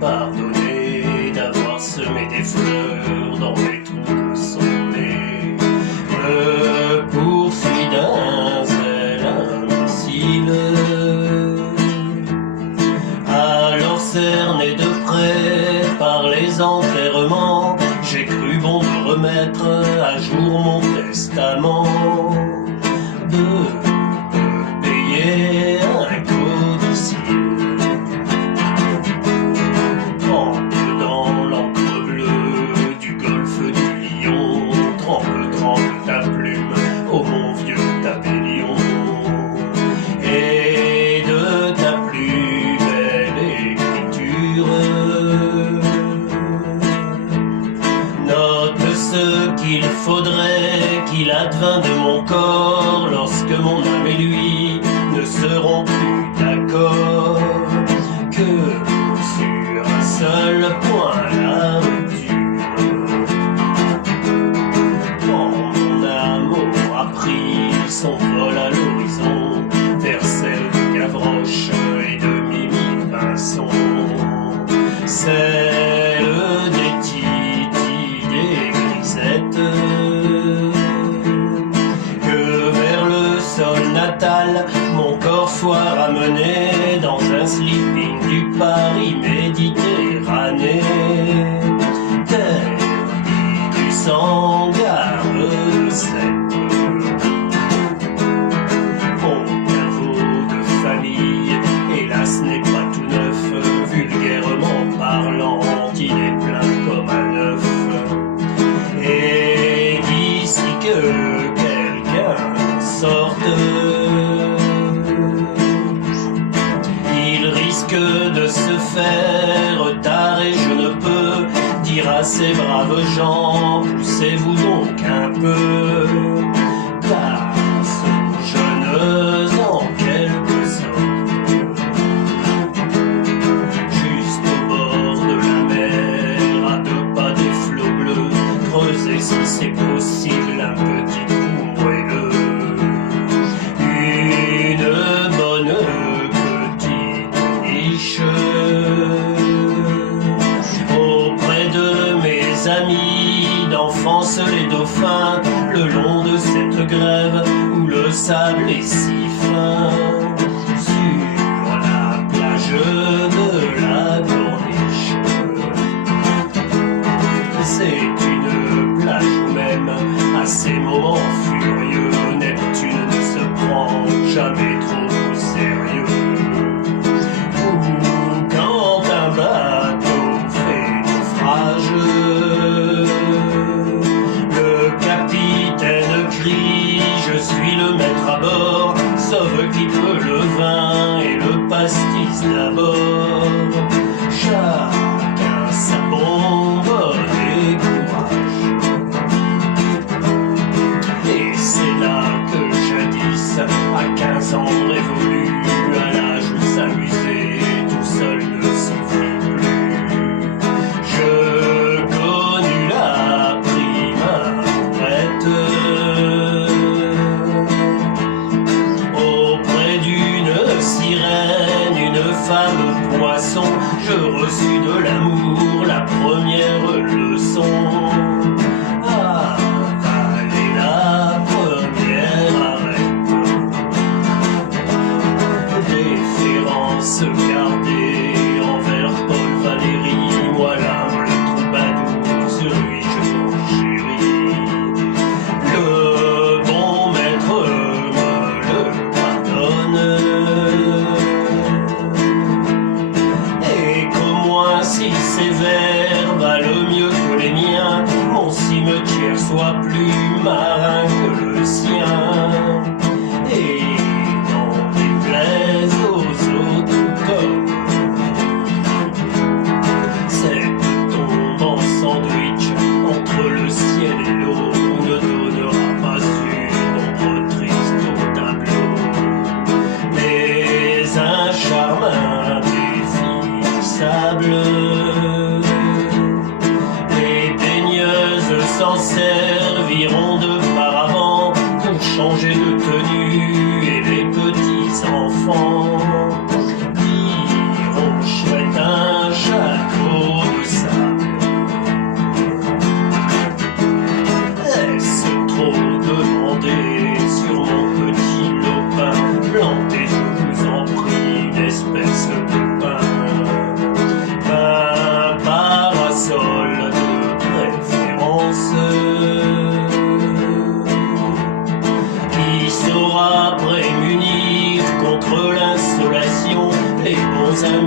pardonné d'avoir semé des fleurs dans les trous de son nez. Me poursuit d'un zèle imbécile. Alors cerné de près par les enterrements, j'ai cru bon de remettre à jour mon testament, de payer un codicile. Trempe dans l'encre bleue du golfe du Lion, trempe ta plume ô mon vieux tabellion, et de ta plus belle écriture note ce qu'il faudrait qu'il advint de mon corps lorsque mon âme et lui ne seront plus d'accord, que sur un seul point la rupture. Quand mon amour a pris son vol à l'horizon vers celle de Gavroche et de Mimi Pinson, celle des Titi, des Grisettes, que vers le sol natal mon corps soit ramené dans un sleeping du Paris méditerranéen, terre du sang, gare de Sète. Mon caveau de famille, hélas, n'est pas tout neuf, vulgairement parlant, il est plein comme un œuf. Et d'ici que quelqu'un sorte, il risque de se faire tarer. Je ne peux dire à ces braves gens, poussez-vous donc un peu, place aux jeunes en quelque sorte, juste au bord de la mer, à 2 pas des flots bleus, creusez si c'est possible un petit trou moelleux, une bonne petite niche auprès de mes amis d'enfance les dauphins, le long de cette grève où le sable est si fin, sur la plage de la Corniche. C'est une plage où même à ces moments furieux, Neptune ne se prend jamais trop au sérieux. Ou quand un bateau fait naufrage, le capitaine crie, je suis le maître à bord, sauve qui peut le vin et le pastis d'abord. Chacun sa bombe et courage. Et c'est là que jadis, à 15 ans révolus, à l'âge où s'amuser tout seul ne suffit plus, je connus la prime amourette auprès d'une sirène, une femme poisson.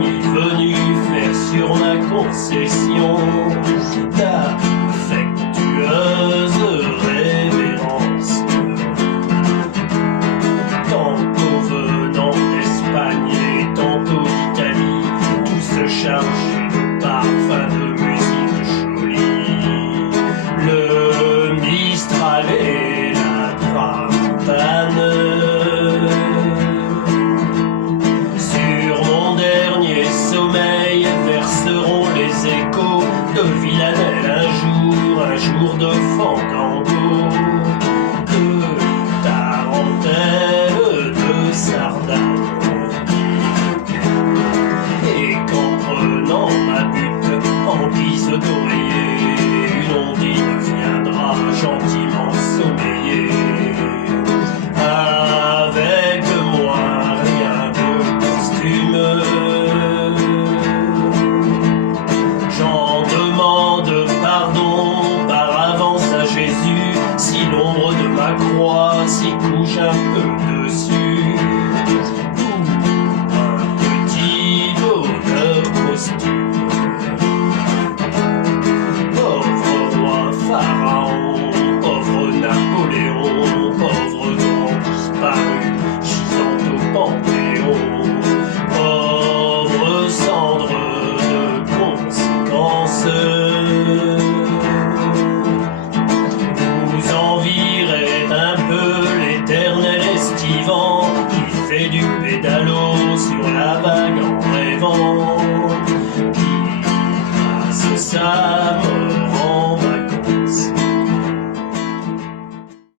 venu faire sur ma concession.